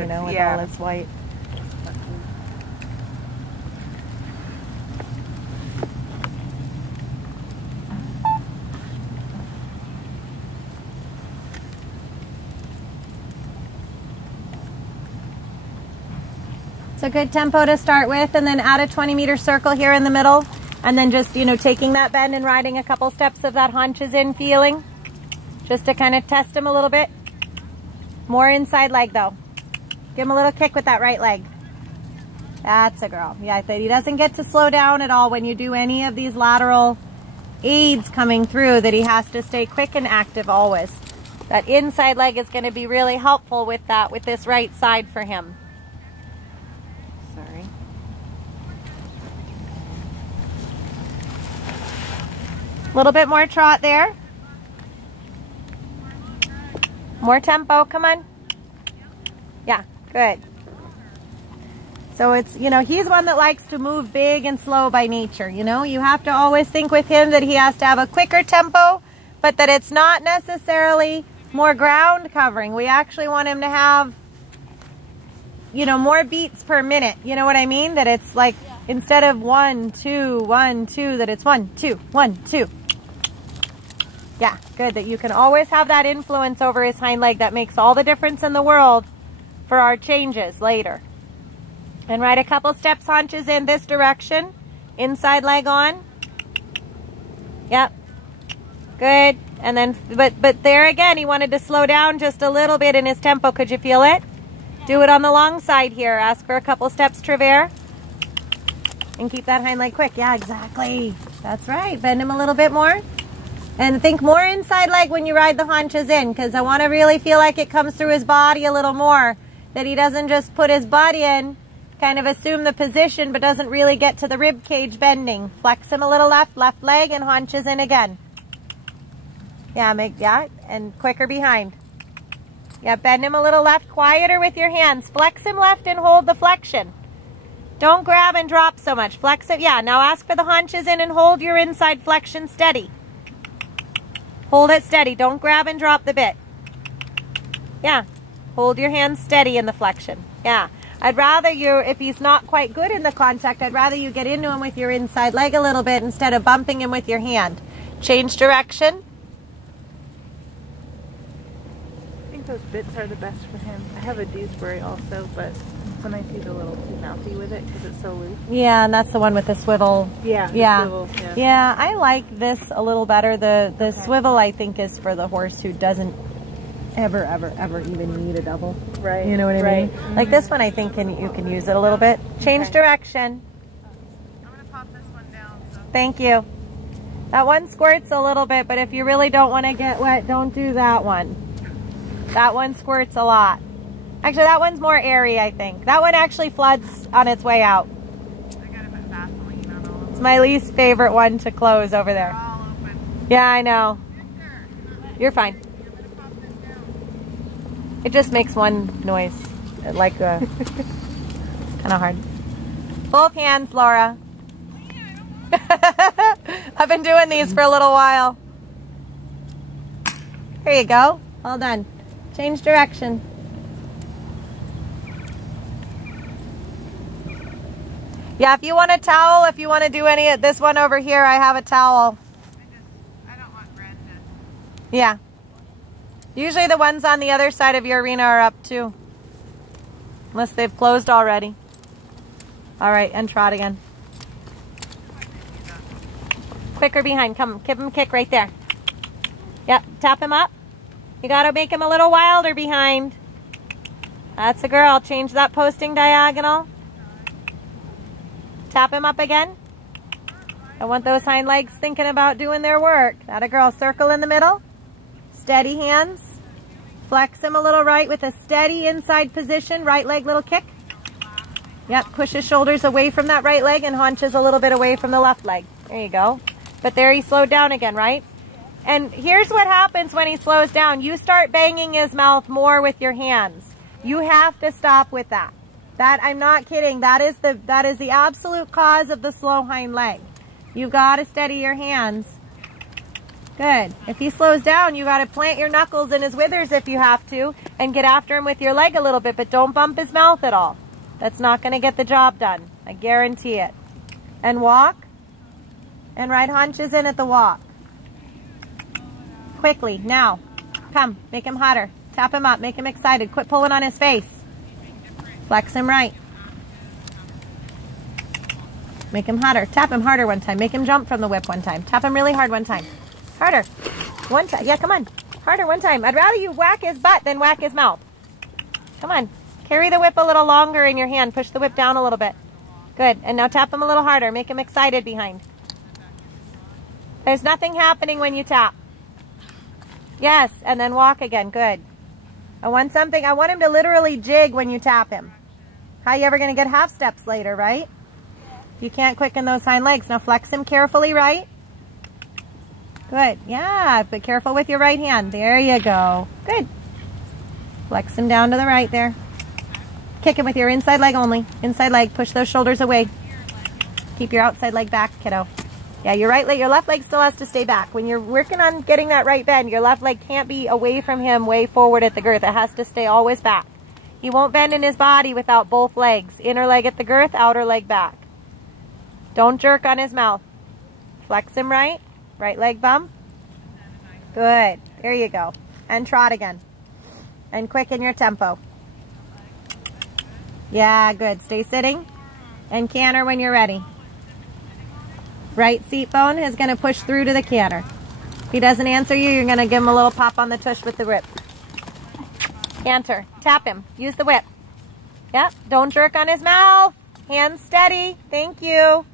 You know, with yeah. all its white. It's a good tempo to start with, and then add a 20-meter circle here in the middle, and then just, you know, taking that bend and riding a couple steps of that haunches in feeling, just to kind of test him a little bit. More inside leg though. Give him a little kick with that right leg. That's a girl. Yeah, he doesn't get to slow down at all when you do any of these lateral aids coming through, that he has to stay quick and active always. That inside leg is going to be really helpful with that, with this right side for him. Sorry. A little bit more trot there. More tempo, come on. Yeah, good. So it's, you know, he's one that likes to move big and slow by nature, you know. You have to always think with him that he has to have a quicker tempo, but that it's not necessarily more ground covering. We actually want him to have, you know, more beats per minute. You know what I mean? That it's like, instead of 1, 2, 1, 2, that it's 1, 2, 1, 2. Yeah, good. That you can always have that influence over his hind leg. That makes all the difference in the world for our changes later. And ride a couple steps, haunches in this direction. Inside leg on. Yep. Good. And then, but there again, he wanted to slow down just a little bit in his tempo. Could you feel it? Do it on the long side here. Ask for a couple steps, Travers. And keep that hind leg quick. Yeah, exactly. That's right. Bend him a little bit more. And think more inside leg when you ride the haunches in, because I want to really feel like it comes through his body a little more. That he doesn't just put his butt in, kind of assume the position, but doesn't really get to the rib cage bending. Flex him a little left leg, and haunches in again. Yeah, and quicker behind. Yeah, bend him a little left, quieter with your hands. Flex him left and hold the flexion. Don't grab and drop so much. Flex it, yeah. Now ask for the haunches in and hold your inside flexion steady. Hold it steady. Don't grab and drop the bit. Yeah, hold your hands steady in the flexion. Yeah. I'd rather you, if he's not quite good in the contact, I'd rather you get into him with your inside leg a little bit instead of bumping him with your hand. Change direction. I think those bits are the best for him. I have a Dewsbury also, but sometimes he's a little too mouthy with it because it's so loose. Yeah, and that's the one with the swivel. Yeah, yeah. Swivel, yeah. Yeah, I like this a little better. The okay. Swivel, I think, is for the horse who doesn't ever even need a double. Right. You know what I mean? Mm-hmm. Like this one, I think you can use it a little bit. Change direction. I'm going to pop this one down. So. Thank you. That one squirts a little bit, but if you really don't want to get wet, don't do that one. That one squirts a lot. Actually, that one's more airy, I think. That one actually floods on its way out. I got to put Vaseline on all of them. It's my least favorite one to close over there. They're all open. Yeah, I know. You're fine. It just makes one noise, like kind of hard. Both hands, Laura. I've been doing these for a little while. Here you go. All done. Change direction. Yeah, if you want a towel, if you want to do any of this one over here, I have a towel. I don't want red to... Yeah. Usually the ones on the other side of your arena are up too. Unless they've closed already. All right, and trot again. Quicker behind. Come, give him a kick right there. Yep, tap him up. You got to make him a little wilder behind. That's a girl. Change that posting diagonal. Tap him up again. I want those hind legs thinking about doing their work. That a girl. Circle in the middle. Steady hands. Flex him a little right with a steady inside position. Right leg little kick. Yep, push his shoulders away from that right leg and haunches a little bit away from the left leg. There you go. But there he slowed down again, right? And here's what happens when he slows down. You start banging his mouth more with your hands. You have to stop with that. That, I'm not kidding. That is the absolute cause of the slow hind leg. You've got to steady your hands. Good. If he slows down, you got to plant your knuckles in his withers if you have to and get after him with your leg a little bit, but don't bump his mouth at all. That's not going to get the job done. I guarantee it. And walk. And right haunches in at the walk. Quickly. Now. Come. Make him hotter. Tap him up. Make him excited. Quit pulling on his face. Flex him right. Make him hotter. Tap him harder one time. Make him jump from the whip one time. Tap him really hard one time. Harder. One time. Yeah, come on. Harder one time. I'd rather you whack his butt than whack his mouth. Come on. Carry the whip a little longer in your hand. Push the whip down a little bit. Good. And now tap him a little harder. Make him excited behind. There's nothing happening when you tap. Yes. And then walk again. Good. I want something. I want him to literally jig when you tap him. How are you ever going to get half steps later, right? You can't quicken those hind legs. Now flex him carefully, right? Good. Yeah, but careful with your right hand. There you go. Good. Flex him down to the right there. Kick him with your inside leg only. Inside leg. Push those shoulders away. Keep your outside leg back, kiddo. Yeah, your left leg still has to stay back. When you're working on getting that right bend, your left leg can't be away from him, way forward at the girth. It has to stay always back. He won't bend in his body without both legs. Inner leg at the girth, outer leg back. Don't jerk on his mouth. Flex him right. Right leg bump. Good. There you go. And trot again. And quicken your tempo. Yeah, good. Stay sitting. And canter when you're ready. Right seat bone is going to push through to the canter. If he doesn't answer you, you're going to give him a little pop on the tush with the whip. Canter. Tap him. Use the whip. Yep. Don't jerk on his mouth. Hands steady. Thank you.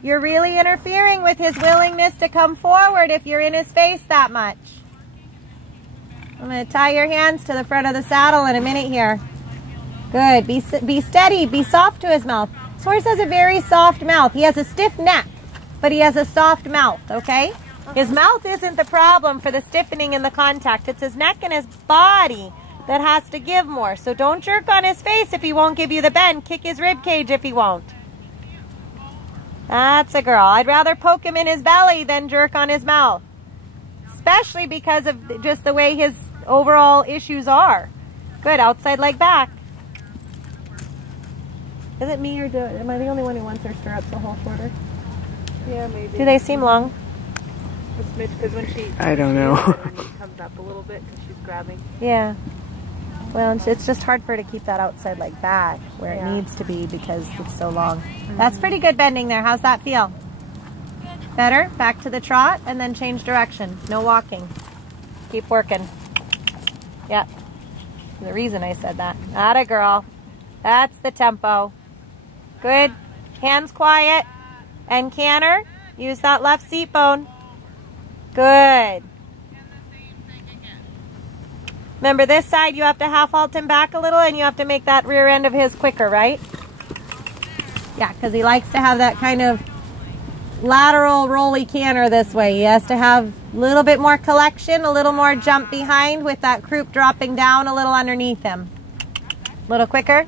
You're really interfering with his willingness to come forward if you're in his face that much. I'm going to tie your hands to the front of the saddle in a minute here. Good. Be steady. Be soft to his mouth. This horse has a very soft mouth. He has a stiff neck, but he has a soft mouth, okay? His mouth isn't the problem for the stiffening and the contact. It's his neck and his body that has to give more. So don't jerk on his face if he won't give you the bend. Kick his rib cage if he won't. That's a girl. I'd rather poke him in his belly than jerk on his mouth. Especially because of just the way his overall issues are. Good. Outside leg back. Is it me or am I the only one who wants her stirrups a hole shorter? Yeah, maybe. Do they seem long? A smidge, because when she... I don't know. When it comes up a little bit because she's grabbing. Yeah. Well, it's just hard for her to keep that outside leg back where it needs to be because it's so long. That's pretty good bending there. How's that feel? Better? Back to the trot and then change direction. No walking. Keep working. Yep. The reason I said that. Atta girl. That's the tempo. Good. Hands quiet. And canter. Use that left seat bone. Good. Remember this side you have to half halt him back a little and you have to make that rear end of his quicker, right? Yeah, because he likes to have that kind of lateral rolly canter this way. He has to have a little bit more collection, a little more jump behind with that croup dropping down a little underneath him. A little quicker.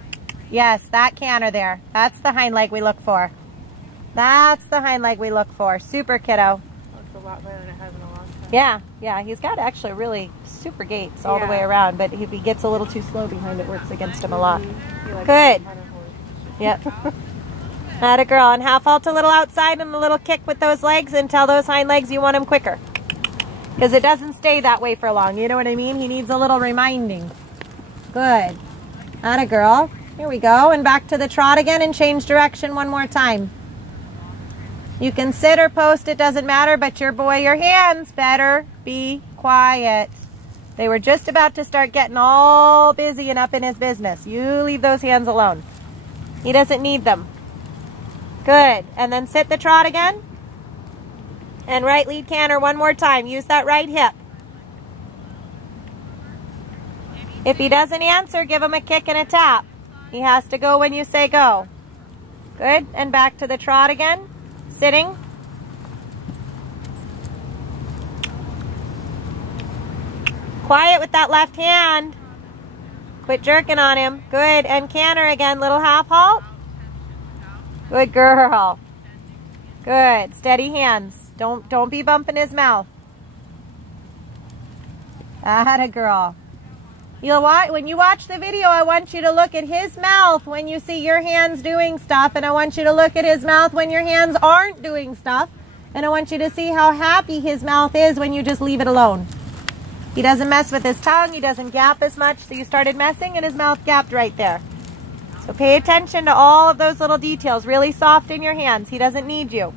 Yes, that canter there. That's the hind leg we look for. That's the hind leg we look for. Super, kiddo. Looks a lot better than it has in a long time. Yeah, yeah. He's got actually really super gaits all the way around, but if he gets a little too slow behind, it works against him a lot. Good. Yep. Atta girl. And half halt a little outside and a little kick with those legs and tell those hind legs you want him quicker. Because it doesn't stay that way for long. You know what I mean? He needs a little reminding. Good. Atta girl. Here we go. And back to the trot again and change direction one more time. You can sit or post, it doesn't matter, but your boy, your hands better be quiet. They were just about to start getting all busy and up in his business. You leave those hands alone. He doesn't need them. Good. And then sit the trot again. And right lead canter one more time. Use that right hip. If he doesn't answer, give him a kick and a tap. He has to go when you say go. Good. And back to the trot again. Sitting. Quiet with that left hand. Quit jerking on him. Good. And canter again. Little half halt. Good girl. Good. Steady hands. Don't be bumping his mouth. Atta girl. When you watch the video, I want you to look at his mouth when you see your hands doing stuff, and I want you to look at his mouth when your hands aren't doing stuff, and I want you to see how happy his mouth is when you just leave it alone. He doesn't mess with his tongue, he doesn't gap as much, so you started messing and his mouth gapped right there. So pay attention to all of those little details. Really soft in your hands. He doesn't need you.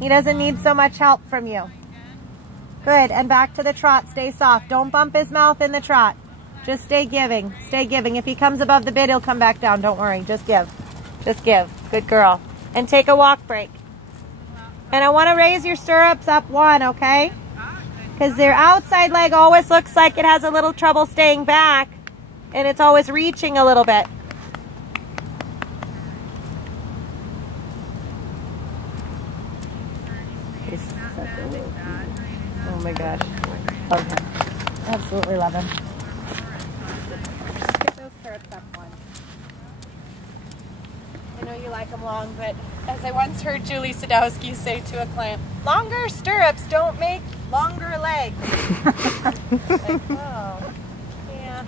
He doesn't need so much help from you. Good, and back to the trot. Stay soft. Don't bump his mouth in the trot. Just stay giving. Stay giving. If he comes above the bit, he'll come back down. Don't worry. Just give. Just give. Good girl. And take a walk break. And I want to raise your stirrups up one, okay? Because their outside leg always looks like it has a little trouble staying back. And it's always reaching a little bit. Oh my gosh. Okay. Absolutely love him. Just get those stirrups up one. I know you like them long, but as I once heard Julie Sadowski say to a client, longer stirrups don't make longer legs. Like, oh, yeah,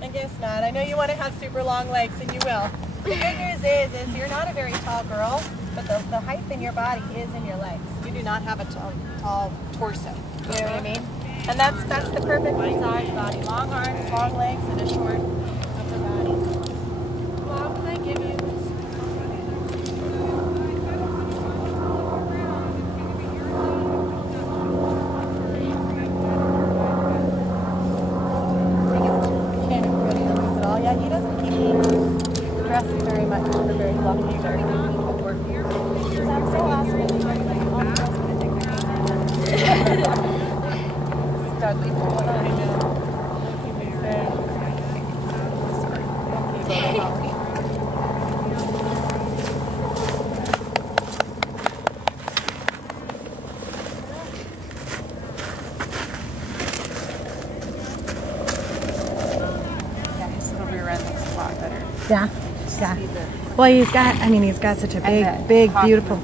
I guess not. I know you want to have super long legs, and you will. The good news is you're not a very tall girl, but the height in your body is in your legs. You do not have a tall torso. You know what I mean? And that's the perfect massage body. Long arms, long legs, and a short upper body. Well, can I give you this? Can't really lose it all. Yeah, he doesn't keep me dressing very much for very long either. I'm so awesome. Dudley. Yeah, yeah. Well, he's got such a big, beautiful.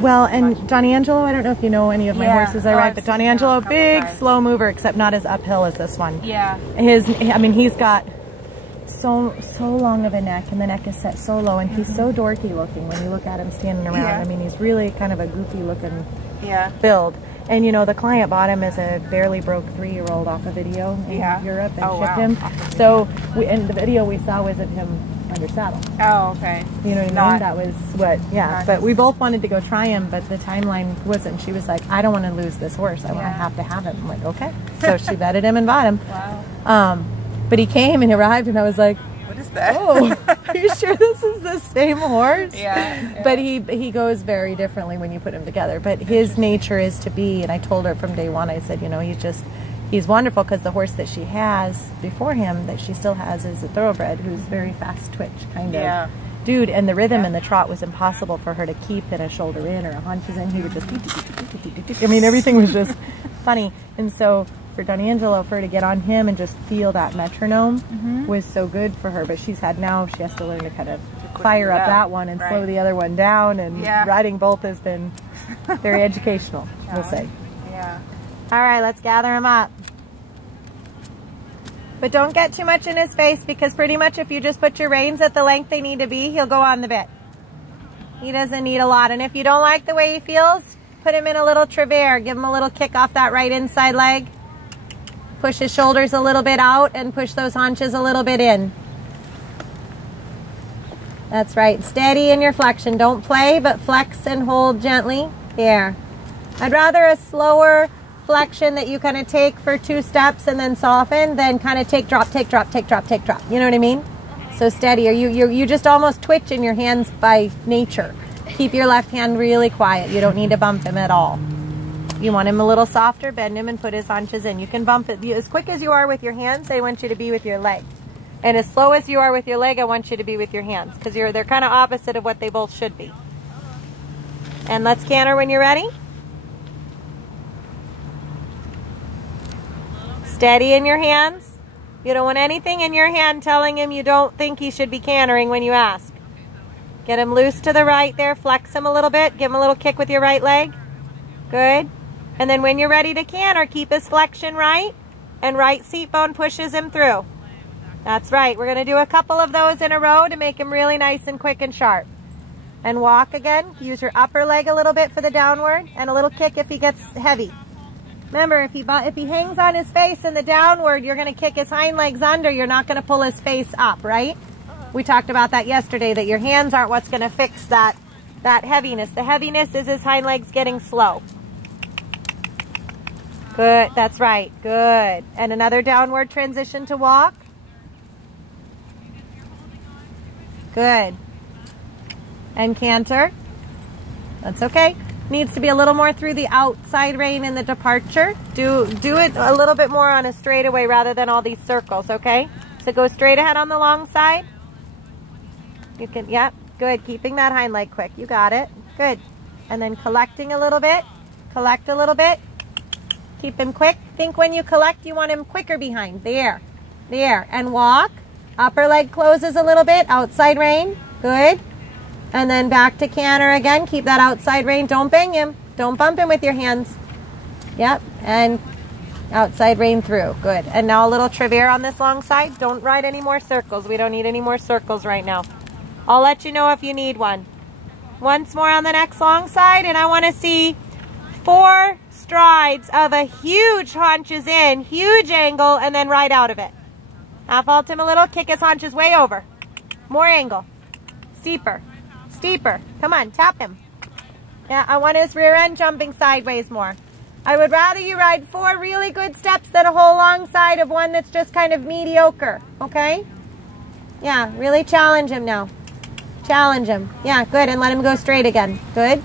Well, and Don Angelo, I don't know if you know any of my horses I ride, but Don Angelo, big, slow mover, except not as uphill as this one. Yeah. He's got so long of a neck, and the neck is set so low, and he's so dorky looking when you look at him standing around. Yeah. I mean, he's really kind of a goofy looking build. And you know, the client bought him as a barely broke 3-year-old off a video in Europe and shipped him. So, and the video we saw was of him under saddle. Oh, okay. You know what I mean? That was what, but we both wanted to go try him, but the timeline wasn't. She was like, I don't want to lose this horse. I have to have him. I'm like, okay. So she vetted him and bought him. Wow. But he came and arrived, and I was like, what is that? Oh, are you sure this is the same horse? Yeah. But he goes very differently when you put him together. But his nature is to be, and I told her from day one, I said, you know, he's wonderful, because the horse that she has before him, that she still has, is a thoroughbred who's very fast twitch kind of dude, and the rhythm in the trot was impossible for her to keep in a shoulder in or a haunches in. He would just, I mean, everything was just funny. And so for Don Angelo, for her to get on him and just feel that metronome was so good for her. But she has to learn to kind of fire up that one and slow the other one down, and riding both has been very educational, we'll say. Yeah. All right, let's gather him up. But don't get too much in his face, because pretty much if you just put your reins at the length they need to be, he'll go on the bit. He doesn't need a lot. And if you don't like the way he feels, put him in a little travers. Give him a little kick off that right inside leg. Push his shoulders a little bit out and push those haunches a little bit in. That's right. Steady in your flexion. Don't play, but flex and hold gently. There. I'd rather a slower flexion that you kind of take for 2 steps and then soften, then kind of take, drop, take, drop, take, drop, take, drop. You know what I mean? So steady. Or you just almost twitch in your hands by nature. Keep your left hand really quiet. You don't need to bump him at all. You want him a little softer, bend him and put his haunches in. You can bump it. As quick as you are with your hands, I want you to be with your leg. And as slow as you are with your leg, I want you to be with your hands, because they're kind of opposite of what they both should be. And let's canter when you're ready. Steady in your hands. You don't want anything in your hand telling him you don't think he should be cantering when you ask. Get him loose to the right there. Flex him a little bit. Give him a little kick with your right leg. Good. And then when you're ready to canter, keep his flexion right. and right seat bone pushes him through. That's right. We're going to do a couple of those in a row to make him really nice and quick and sharp. And walk again. Use your upper leg a little bit for the downward and a little kick if he gets heavy. Remember, if he hangs on his face in the downward, you're going to kick his hind legs under. You're not going to pull his face up, right? We talked about that yesterday, that your hands aren't what's going to fix that heaviness. The heaviness is his hind legs getting slow. Good. That's right. Good. And another downward transition to walk. Good. And canter. That's okay. Needs to be a little more through the outside rein in the departure. Do it a little bit more on a straightaway rather than all these circles, okay? So go straight ahead on the long side. You can, yep, good. Keeping that hind leg quick. You got it. Good. And then collecting a little bit. Collect a little bit. Keep him quick. Think when you collect, you want him quicker behind. There. There. And walk. Upper leg closes a little bit. Outside rein. Good. And then back to canter again. Keep that outside rein. Don't bang him. Don't bump him with your hands. Yep. And outside rein through. Good. And now a little travers on this long side. Don't ride any more circles. We don't need any more circles right now. I'll let you know if you need one. Once more on the next long side. And I want to see 4 strides of a huge haunches in, huge angle, and then right out of it. Half vault him a little. Kick his haunches way over. More angle. Steeper. Steeper. Come on, tap him. Yeah, I want his rear end jumping sideways more. I would rather you ride 4 really good steps than a whole long side of one that's just kind of mediocre, okay? Yeah, really challenge him now. Challenge him. Yeah, good, and let him go straight again. Good.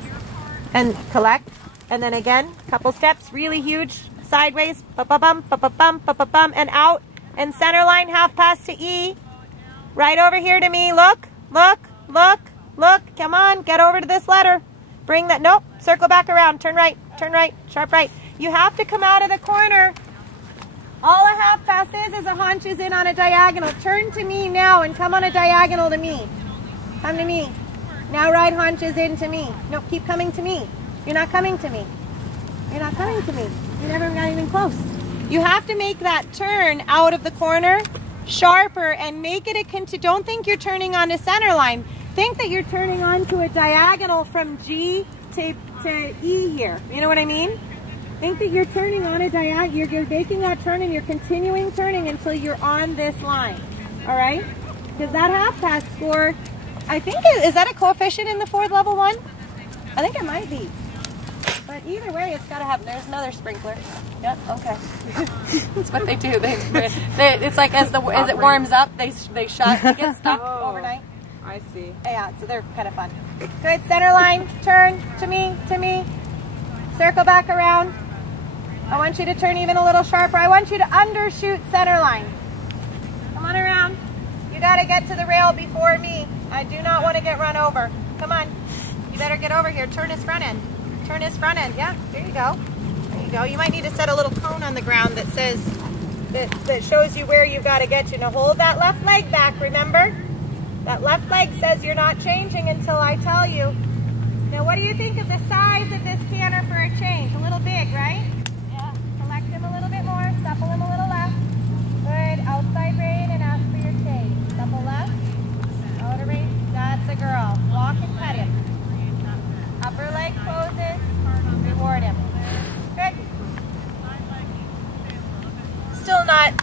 And collect. And then again, couple steps, really huge, sideways, ba-ba-bum, ba-ba-bum, ba-ba-bum, and out. And center line, half pass to E. Right over here to me, look, look, look. Look, come on, get over to this letter. Bring that, nope, circle back around, turn right, sharp right. You have to come out of the corner. All a half pass is a haunches in on a diagonal. Turn to me now and come on a diagonal to me. Come to me. Now ride haunches in to me. No, keep coming to me. You're not coming to me. You're not coming to me. You never got even close. You have to make that turn out of the corner sharper and make it a, don't think you're turning on the center line. Think that you're turning onto a diagonal from G to E here. You know what I mean? Think that you're turning on a diagonal. You're making that turn and you're continuing turning until you're on this line. All right? Because that half pass score, I think, is that a coefficient in the 4th level one? I think it might be. But either way, it's got to happen. There's another sprinkler. Yep, okay. That's what they do. It's like as it warms up, they shut. They get stuck overnight. I see. Yeah, so they're kind of fun. Good, center line, turn to me, circle back around. I want you to turn even a little sharper. I want you to undershoot center line. Come on around. You got to get to the rail before me. I do not want to get run over. Come on. You better get over here. Turn his front end. Turn his front end. Yeah, there you go. There you go. You might need to set a little cone on the ground that says, that shows you where you've got to get to. Now hold that left leg back, remember? That left leg says you're not changing until I tell you. Now what do you think of the size of this canter for a change? A little big, right? Yeah. Select him a little bit more, supple him a little left. Good, outside rein and ask for your change. Supple left, outer rein, that's a girl. Walk and cut him. Upper leg closes, reward him. Good. Still not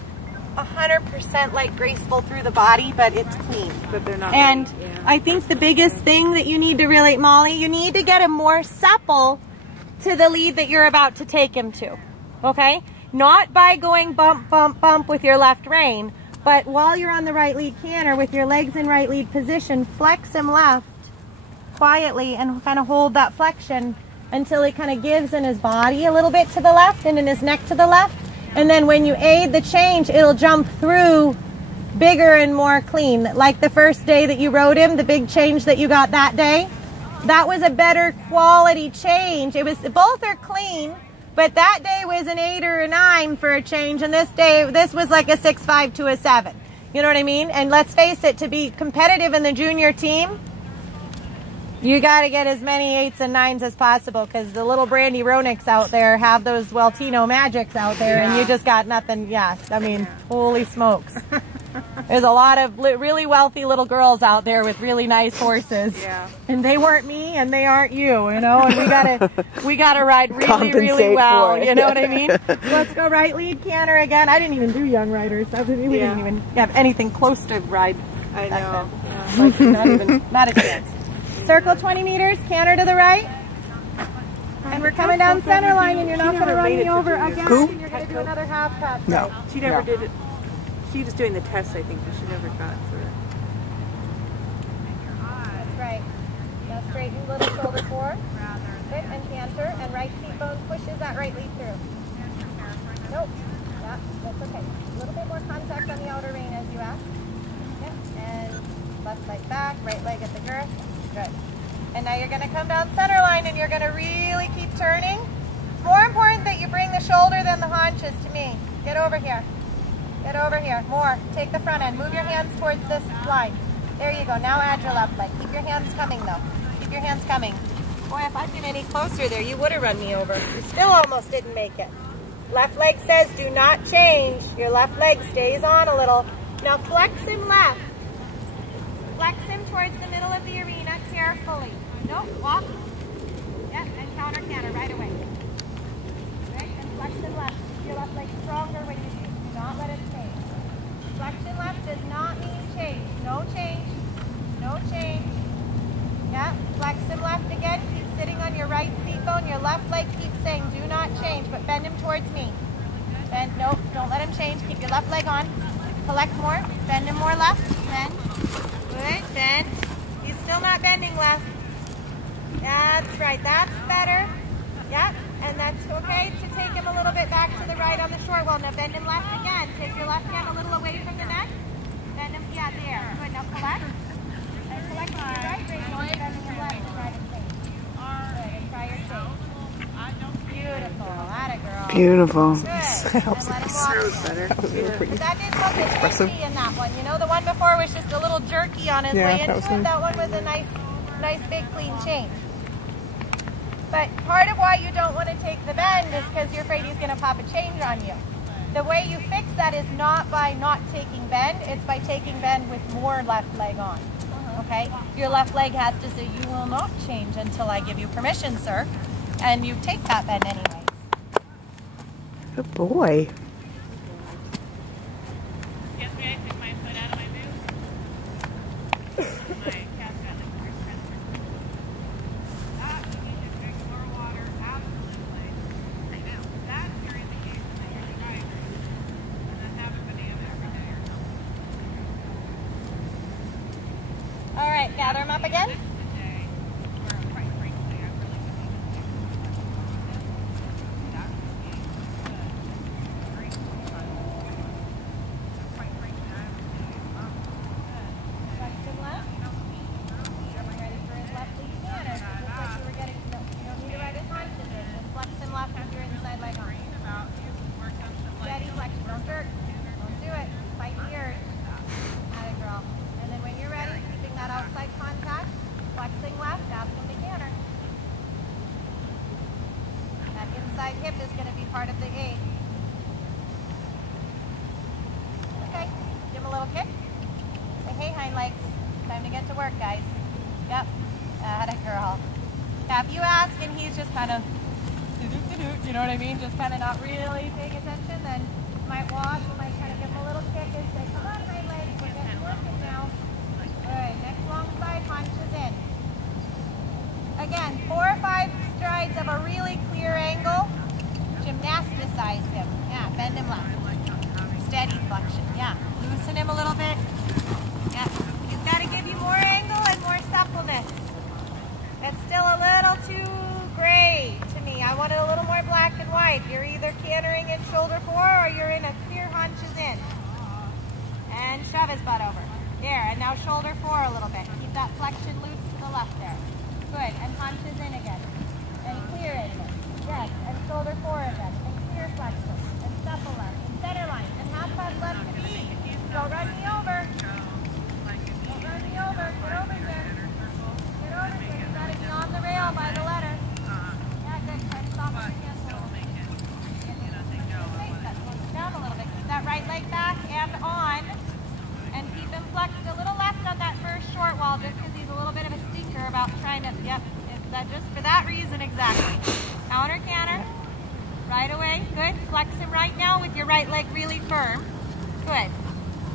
100% like graceful through the body, but it's clean. But they're not. And I think the biggest thing that you need to relate, Molly, you need to get him more supple to the lead that you're about to take him to. Okay? Not by going bump, bump, bump with your left rein, but while you're on the right lead canter with your legs in right lead position, flex him left quietly and kind of hold that flexion until he kind of gives in his body a little bit to the left and in his neck to the left. And then when you aid the change, it'll jump through bigger and more clean. Like the first day that you rode him, the big change that you got that day, that was a better quality change. It was, both are clean, but that day was an 8 or a 9 for a change, and this was like a 6.5 to a 7. You know what I mean? And let's face it, to be competitive in the junior team, You got to get as many 8s and 9s as possible because the little Brandy Ronics out there have those Weltino Magics out there, and you just got nothing. Yeah, I mean, holy smokes. There's a lot of really wealthy little girls out there with really nice horses. Yeah. And they weren't me, and they aren't you, you know. And we gotta ride really well. You know what I mean? So let's go right lead canter again. I didn't even do young riders. We didn't even have anything close to ride. I know. Yeah. Like not a chance. Circle 20 meters, canter to the right. And we're coming down center line, and you're not going to run me over again. And you're going to do another half cut. No, she never did it. She was doing the test, I think, but she never got through it. That's right. Now straighten little shoulder forward. Sit and canter, and right seat bone pushes that right lead through. Nope. Yeah, that's okay. A little bit more contact on the outer rein as you ask. Yep. And left leg back, right leg at the girth. Good. And now you're going to come down center line, and you're going to really keep turning. It's more important that you bring the shoulder than the haunches to me. Get over here. Get over here. More. Take the front end. Move your hands towards this line. There you go. Now add your left leg. Keep your hands coming, though. Keep your hands coming. Boy, if I'd been any closer there, you would have run me over. You still almost didn't make it. Left leg says do not change. Your left leg stays on a little. Now flex him left. Flex him towards the middle of the arena carefully. Nope, walk. Yep, and counter canter right away. Right, and flex him left. Keep your left leg stronger when you do. Do not let it change. Flexion left does not mean change. No change. No change. Yeah, flex him left again. Keep sitting on your right seat bone. Your left leg keeps saying do not change, but bend him towards me. Bend, nope, don't let him change. Keep your left leg on. Collect more. Bend him more left. Bend. Good, bend. He's still not bending left. That's right, that's better. Yep, and that's okay to take him a little bit back to the right on the short wall. Now bend him left again. Take your left hand a little away from the neck. Bend him, yeah, there. Good, now collect. And collect to your right, bring him over, bending him left and right and change. Good, and try your change. Beautiful, atta girl. Beautiful. Good, and let him walk. Better. But that didn't look as crispy in that one. You know, the one before was just a little jerky on his way into it. That one was a nice big clean change. But part of why you don't want to take the bend is because you're afraid he's going to pop a change on you. The way you fix that is not by not taking bend, it's by taking bend with more left leg on. Okay? Your left leg has to say, you will not change until I give you permission, sir. And you take that bend anyways. Good boy. All right, gather him up again. Hip is going to be part of the aid. Okay, give him a little kick. Say, hey, hind legs, time to get to work, guys. Yep, atta girl. Now, if you ask and he's just kind of, you know what I mean, just kind of not really paying attention, then you might walk, you might kind of give him a little kick and say, come on, hind legs, we're getting working now. All right, next long side, haunches in. Again, 4 or 5 strides of a really clear angle. Gymnasticize him. Yeah, bend him left. Steady flexion. Yeah, loosen him a little bit. Yeah, he's got to give you more angle and more suppleness. That's still a little too gray to me. I want it a little more black and white. You're either cantering in shoulder 4 or you're in a clear haunches in. And shove his butt over. There, and now shoulder 4 a little bit. Keep that flexion loose to the left there. Good, and haunches in again. And clear it. Yes, and shoulder 4 again. And clear flexion. And supple left. And center line. And half pad left to be. Don't run me over. Don't run me over. Get over here. Get over here. Yeah, just for that reason exactly. Counter, canter. Right away. Good. Flex him right now with your right leg really firm. Good.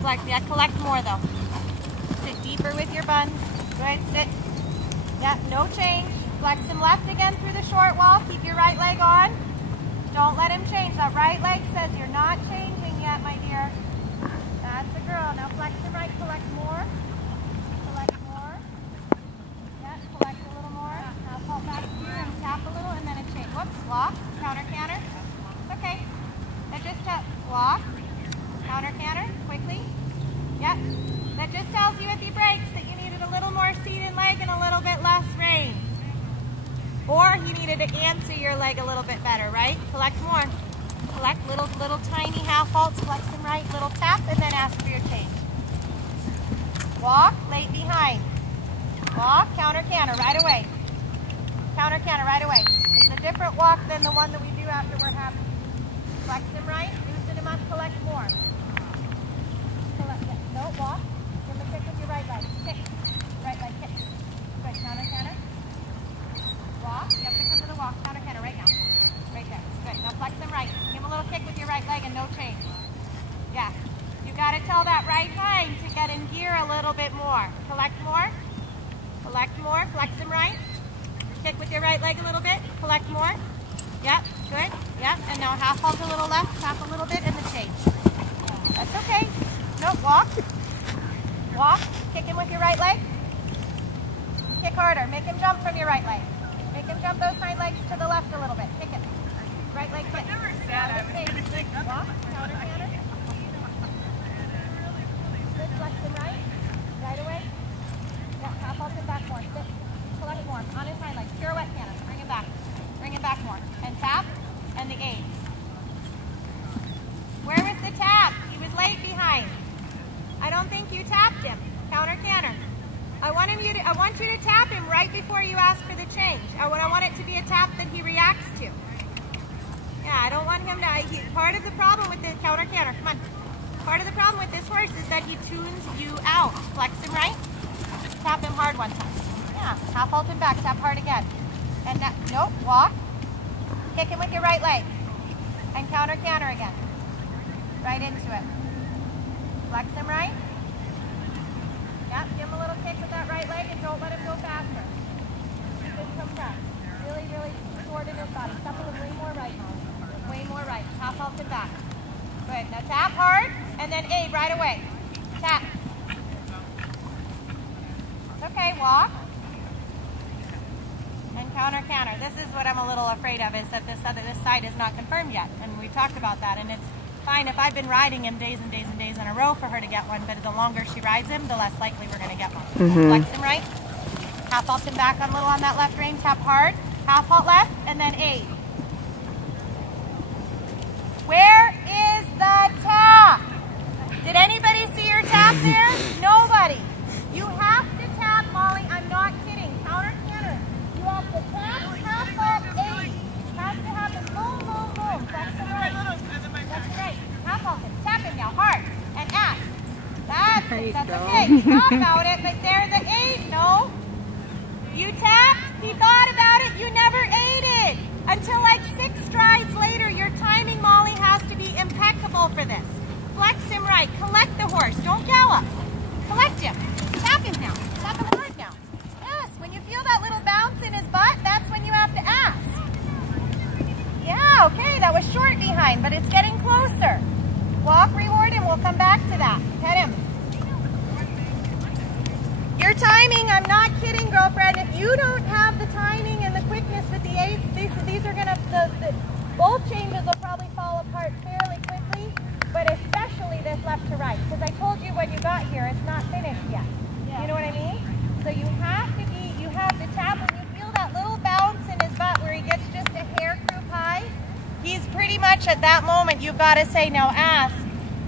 Flex. Yeah, collect more though. Sit deeper with your buns. Good. Sit. Yeah, no change. Flex him left again through the short wall. Keep your right leg on. Don't let him change. That right leg says you're not changing yet, my dear. That's a girl. Now flex him right. Collect more. Collect more. Yeah, collect a little more. Now fall back here and tap a little and then a change. Whoops. Walk. Counter, canter. Okay. Now just tap. Walk. Counter, canter. Quickly. Yep. That just tells you if he breaks that you needed a little more seat and leg and a little bit less range. Or he needed to answer your leg a little bit better, right? Collect more. Collect little tiny half halts, flex them right, little tap, and then ask for your change. Walk, late behind. Walk, counter, canter, right away. Counter, canter, right away. It's a different walk than the one that we do after we're happy. Flex them right, loosen him up, collect more. Collect, yeah. No, walk. Give him a kick with your right leg. Kick. Right leg, kick. Good, counter, canter. Walk. You have to come to the walk. Counter, canter, right now. Right there. Good. Now flex them right. Give him a little kick with your right leg and no change. Yeah. You got to tell that right hind to get in gear a little bit more. Collect more. Collect more. Flex them right. Kick with your right leg a little bit. Collect more. Yep. Good. Yep. And now half halt a little left. Tap a little bit and the change. That's okay. No. Walk. Walk. Kick him with your right leg. Kick harder. Make him jump from your right leg. Make him jump those hind legs to the left a little bit. Kick it. Right leg kick. Walk. Counter, canter. Good. Flex him right. Right away. Yeah. Half halt him back more. Sit. Collect more. On his hind legs. Pirouette canter. Bring him back. Bring him back more. And tap. And the aid. Where was the tap? He was late behind. I don't think you tapped him. Counter, canter. I want you to tap him right before you ask for the change. I want it to be a tap that he reacts to. Yeah, I don't want him to. Part of the problem with the counter, canter. Come on. Part of the problem with this horse is that he tunes you out. Flex him right. Tap him hard one time. Yeah. Half halt him back. Tap hard again. And that, nope. Walk. Kick him with your right leg. And counter, canter again. Right into it. Flex him right. Yep, give him a little kick with that right leg and don't let him go faster. Good, come back. Really, really short in his body. Step him way more right. Way more right. Half halt him back. Good. Now tap hard and then aid right away. Tap. Okay, walk. And counter, canter. This is what I'm a little afraid of, is that this side is not confirmed yet. And we talked about that. And it's fine if I've been riding him days and days and days in a row for her to get one, but the longer she rides him, the less likely we're going to get one. Flex him right. Half halt him back a little on that left rein. Tap hard. Half halt left, and then aid. Where is the tap? Did anybody see your tap there? Nobody. You have to tap, Molly. I'm not kidding. Counter, canter. You have to tap, half halt, aid. Has to happen. Boom, boom, boom. Flex him right. That's right. Half halt him. Tap him now, hard. And ask. That's okay. You thought about it, but there's the aid. No. You tapped. He thought about it. You never aided. Until like 6 strides later, your timing, Molly, has to be impeccable for this. Flex him right. Collect the horse. Don't gallop. Collect him. Tap him now. Tap him hard now. Yes. When you feel that little bounce in his butt, that's when you have to ask. Yeah, okay, that was short behind, but it's getting closer. Walk, reward him. We'll come back to that. Pet him. Your timing, I'm not kidding, girlfriend. If you don't have the timing and the quickness with the aids, these are going to, the both changes will probably fall apart fairly quickly, but especially this left to right. Because I told you when you got here, it's not finished yet. Yeah. You know what I mean? So you have to tap when you feel that little bounce in his butt where he gets just a hair croup high. He's pretty much at that moment, you've got to say, now ask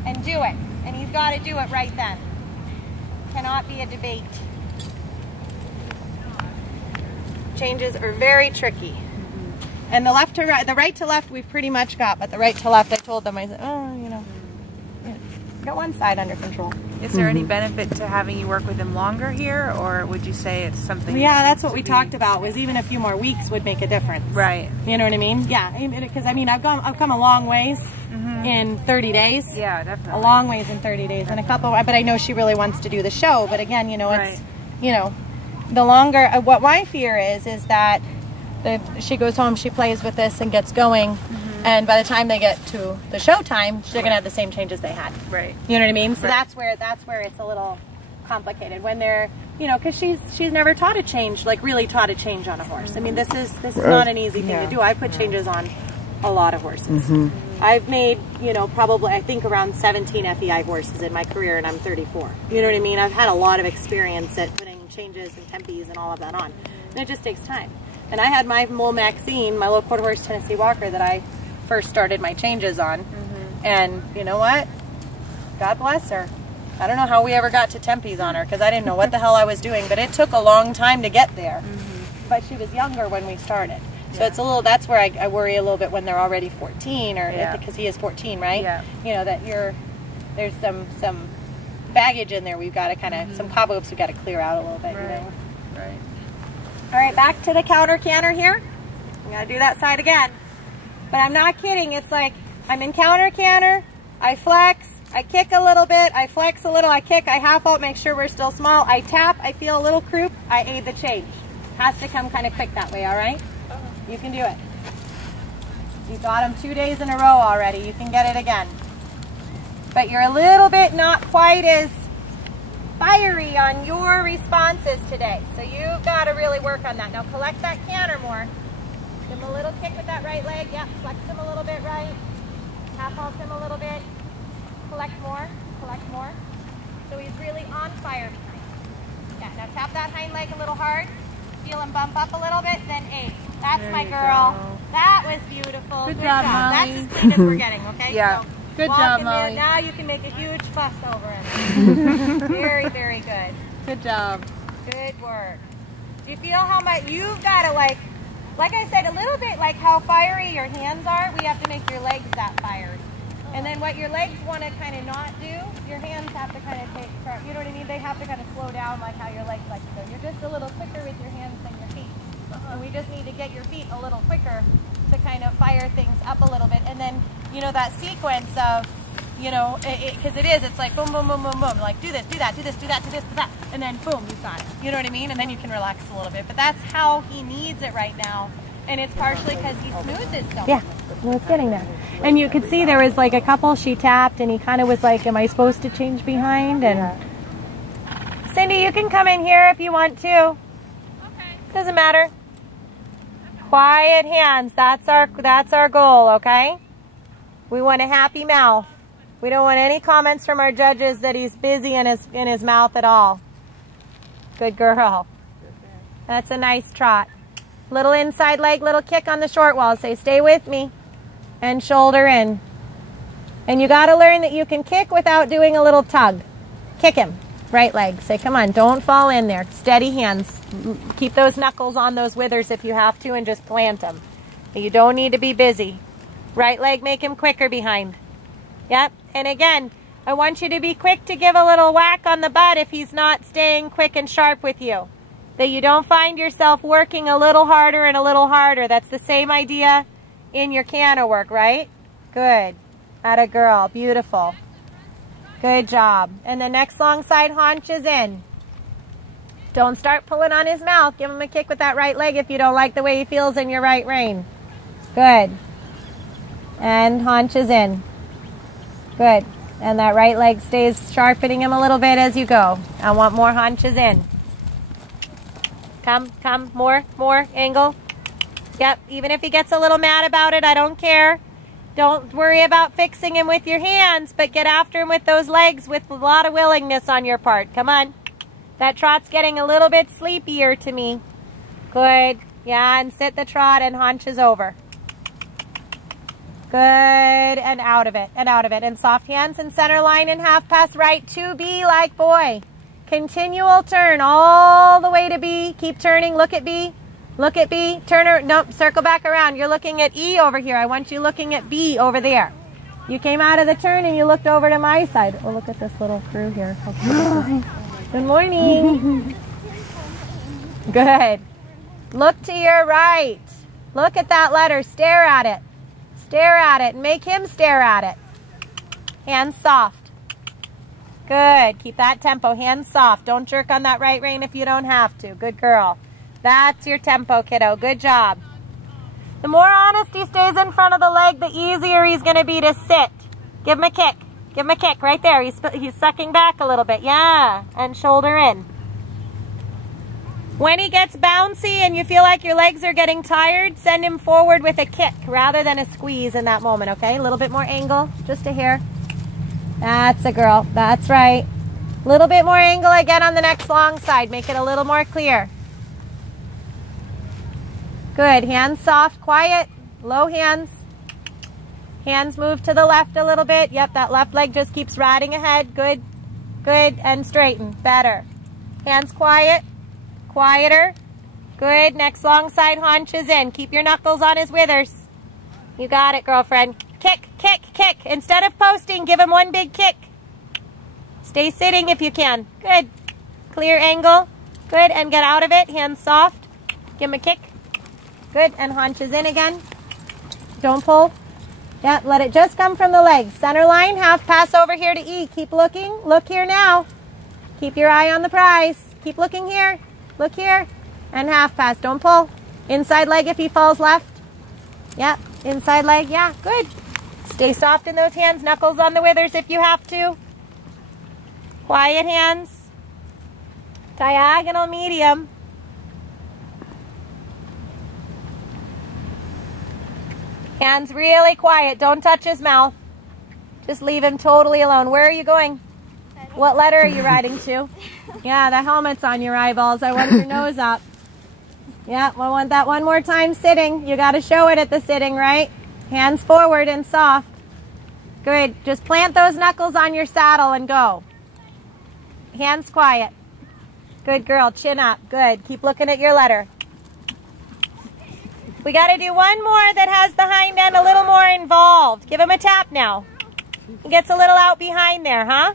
and do it. And he's got to do it right then. Cannot be a debate. Changes are very tricky. And the left to right, the right to left we've pretty much got, but the right to left I told them, I said, oh, you know, got one side under control. Is there any benefit to having you work with him longer here, or would you say it's something? Yeah, that's what we talked about, was even a few more weeks would make a difference. Right. You know what I mean? Yeah, because I mean, I've come a long ways in 30 days. Yeah, definitely. A long ways in 30 days, and a couple. But I know she really wants to do the show. But again, you know, it's you know, the longer. What my fear is that she goes home, she plays with this and gets going. And by the time they get to the show time, they're gonna have the same changes they had. Right. You know what I mean? So that's where it's a little complicated when they're, you know, because she's never taught a change, like really taught a change on a horse. I mean, this is not an easy thing to do. I put changes on a lot of horses. I've made, you know, probably I think around 17 FEI horses in my career, and I'm 34. You know what I mean? I've had a lot of experience at putting changes and tempies and all of that on, and it just takes time. And I had my Mole Maxine, my little quarter horse Tennessee Walker that I first started my changes on, and you know what, God bless her, I don't know how we ever got to tempies on her, because I didn't know what the hell I was doing, but it took a long time to get there. But she was younger when we started, so it's a little, that's where I worry a little bit when they're already 14, or because he is 14, right? You know, that there's some baggage in there we've got to kind of, some cobwebs we've got to clear out a little bit. You know? All right, back to the counter canter here. I'm gonna do that side again. But I'm not kidding, it's like I'm in counter canter, I flex, I kick a little bit, I flex a little, I kick, I half out, make sure we're still small, I tap, I feel a little croup, I aid the change. Has to come kind of quick that way, all right? You can do it. You've got them 2 days in a row already, you can get it again. But you're a little bit not quite as fiery on your responses today, so you've got to really work on that. Now collect that canter more. Give him a little kick with that right leg. Yep, flex him a little bit right. Half halt him a little bit. Collect more. Collect more. So he's really on fire behind. Yeah, now tap that hind leg a little hard. Feel him bump up a little bit, then ace. That's my girl. That was beautiful. Good job, Molly. That's as clean as we're getting, okay? Yeah. So good job, Molly. Now you can make a huge fuss over him. Very, very good. Good job. Good work. Do you feel how much you've got to like I said, a little bit like how fiery your hands are, we have to make your legs that fired. And then what your legs want to kind of not do, your hands have to kind of take, you know what I mean? They have to kind of slow down like how your legs like to go. You're just a little quicker with your hands than your feet. And we just need to get your feet a little quicker to kind of fire things up a little bit. And then, you know, that sequence of, you know, because it's like boom, boom, boom, boom, boom. Like do this, do that, do this, do that, do this, do that. And then boom, you've got it. You know what I mean? And then you can relax a little bit. But that's how he needs it right now. And it's partially because he smooths it so much. Yeah, well, it's getting there. And you could see there was like a couple she tapped and he kind of was like, am I supposed to change behind? And Cyndi, you can come in here if you want to. Okay. Doesn't matter. Quiet hands. That's our goal, okay? We want a happy mouth. We don't want any comments from our judges that he's busy in his mouth at all. Good girl. That's a nice trot. Little inside leg, little kick on the short wall. Say, stay with me. And shoulder in. And you got to learn that you can kick without doing a little tug. Kick him. Right leg. Say, come on, don't fall in there. Steady hands. Keep those knuckles on those withers if you have to and just plant them. You don't need to be busy. Right leg, make him quicker behind. Yep. And again, I want you to be quick to give a little whack on the butt if he's not staying quick and sharp with you. That you don't find yourself working a little harder and a little harder. That's the same idea in your canter work, right? Good. Atta girl. Beautiful. Good job. And the next long side haunch is in. Don't start pulling on his mouth. Give him a kick with that right leg if you don't like the way he feels in your right rein. Good. And haunch is in. Good. And that right leg stays sharpening him a little bit as you go. I want more haunches in. Come, more, angle. Yep, even if he gets a little mad about it, I don't care. Don't worry about fixing him with your hands, but get after him with those legs with a lot of willingness on your part. Come on. That trot's getting a little bit sleepier to me. Good. Yeah, and sit the trot and haunches over. Good, and out of it, and out of it. And soft hands and center line and half pass right to B like boy. Continual turn all the way to B. Keep turning. Look at B. Look at B. Turn her. Nope. Circle back around. You're looking at E over here. I want you looking at B over there. You came out of the turn and you looked over to my side. Oh, look at this little crew here. Good morning. Good. Look to your right. Look at that letter. Stare at it. Stare at it and make him stare at it. Hands soft. Good. Keep that tempo. Hands soft. Don't jerk on that right rein if you don't have to. Good girl. That's your tempo, kiddo. Good job. The more honest he stays in front of the leg, the easier he's going to be to sit. Give him a kick. Give him a kick right there. He's sucking back a little bit. Yeah. And shoulder in. When he gets bouncy and you feel like your legs are getting tired, send him forward with a kick rather than a squeeze in that moment, okay? A little bit more angle, just a hair. That's a girl. That's right. A little bit more angle again on the next long side. Make it a little more clear. Good. Hands soft, quiet, low hands. Hands move to the left a little bit. Yep, that left leg just keeps riding ahead. Good, good, and straighten. Better. Hands quiet, quieter. Good. Next long side haunches in. Keep your knuckles on his withers. You got it, girlfriend. Kick, kick, kick. Instead of posting, give him one big kick. Stay sitting if you can. Good. Clear angle. Good, and get out of it. Hands soft. Give him a kick. Good, and haunches in again. Don't pull. Yeah, let it just come from the legs. Center line, half pass over here to E. Keep looking. Look here now. Keep your eye on the prize. Keep looking here. Look here. And half pass. Don't pull. Inside leg if he falls left. Yeah, inside leg. Yeah, good. Stay soft in those hands. Knuckles on the withers if you have to. Quiet hands. Diagonal medium. Hands really quiet. Don't touch his mouth. Just leave him totally alone. Where are you going? What letter are you riding to? Yeah, the helmet's on your eyeballs. I want your nose up. Yeah, I want that one more time sitting. You got to show it at the sitting, right? Hands forward and soft. Good. Just plant those knuckles on your saddle and go. Hands quiet. Good girl. Chin up. Good. Keep looking at your letter. We got to do one more that has the hind end a little more involved. Give him a tap now. He gets a little out behind there, huh?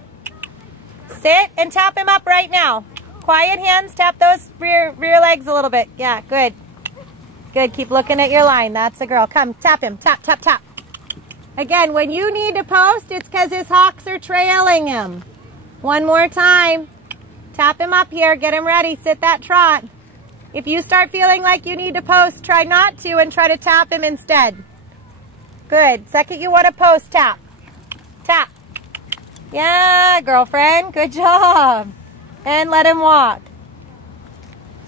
Sit and tap him up right now. Quiet hands. Tap those rear legs a little bit. Yeah, good. Good. Keep looking at your line. That's the girl. Come, tap him. Tap, tap, tap. Again, when you need to post, it's because his hocks are trailing him. One more time. Tap him up here. Get him ready. Sit that trot. If you start feeling like you need to post, try not to and try to tap him instead. Good. Second you want to post, tap. Tap. Yeah, girlfriend. Good job. And let him walk.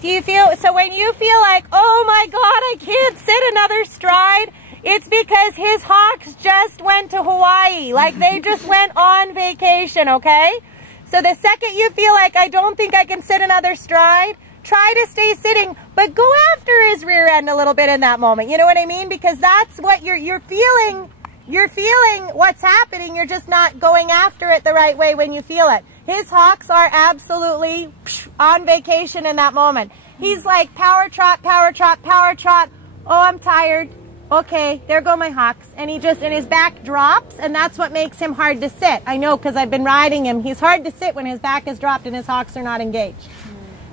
Do you feel, so when you feel like, oh my God, I can't sit another stride, it's because his hocks just went to Hawaii. Like they just went on vacation, okay? So the second you feel like, I don't think I can sit another stride, try to stay sitting, but go after his rear end a little bit in that moment. You know what I mean? Because that's what you're feeling. You're feeling what's happening. You're just not going after it the right way when you feel it. His hocks are absolutely on vacation in that moment. He's like power trot, power trot, power trot. Oh, I'm tired. Okay, there go my hocks. And his back drops, and that's what makes him hard to sit. I know, because I've been riding him. He's hard to sit when his back is dropped and his hocks are not engaged.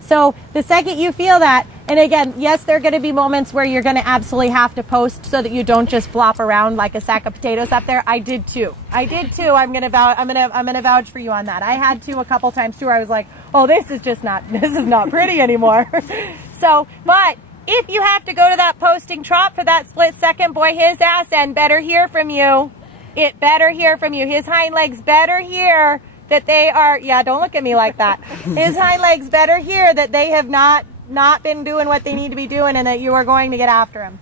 So the second you feel that, and again, yes, there are going to be moments where you're going to absolutely have to post so that you don't just flop around like a sack of potatoes up there. I did too. I'm going to vouch for you on that. I had to a couple times too where I was like, oh, this is not pretty anymore. So, but if you have to go to that posting trot for that split second, boy, his ass end better hear from you. It better hear from you. His hind legs better hear that they are, yeah, don't look at me like that. His hind legs better hear that they have not been doing what they need to be doing and that you are going to get after him.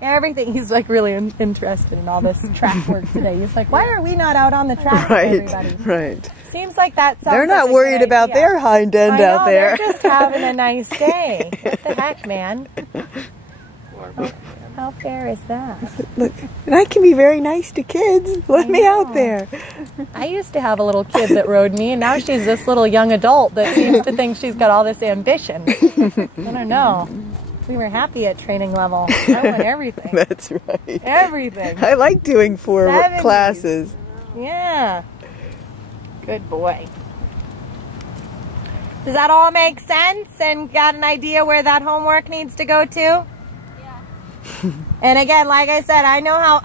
Everything. He's like really interested in all this track work today. He's like, why are we not out on the track with everybody? Right. Seems like that sounds They're not like worried about their hind end out there. They're just having a nice day. What the heck, man? How fair is that? Look, and I can be very nice to kids. Let me out there. I used to have a little kid that rode me, and now she's this little young adult that seems to think she's got all this ambition. I don't know. We were happy at training level. I want everything. That's right. Everything. I like doing 4 70s. classes. Yeah. Good boy. Does that all make sense? And got an idea where that homework needs to go to? Yeah. And again, like I said, I know how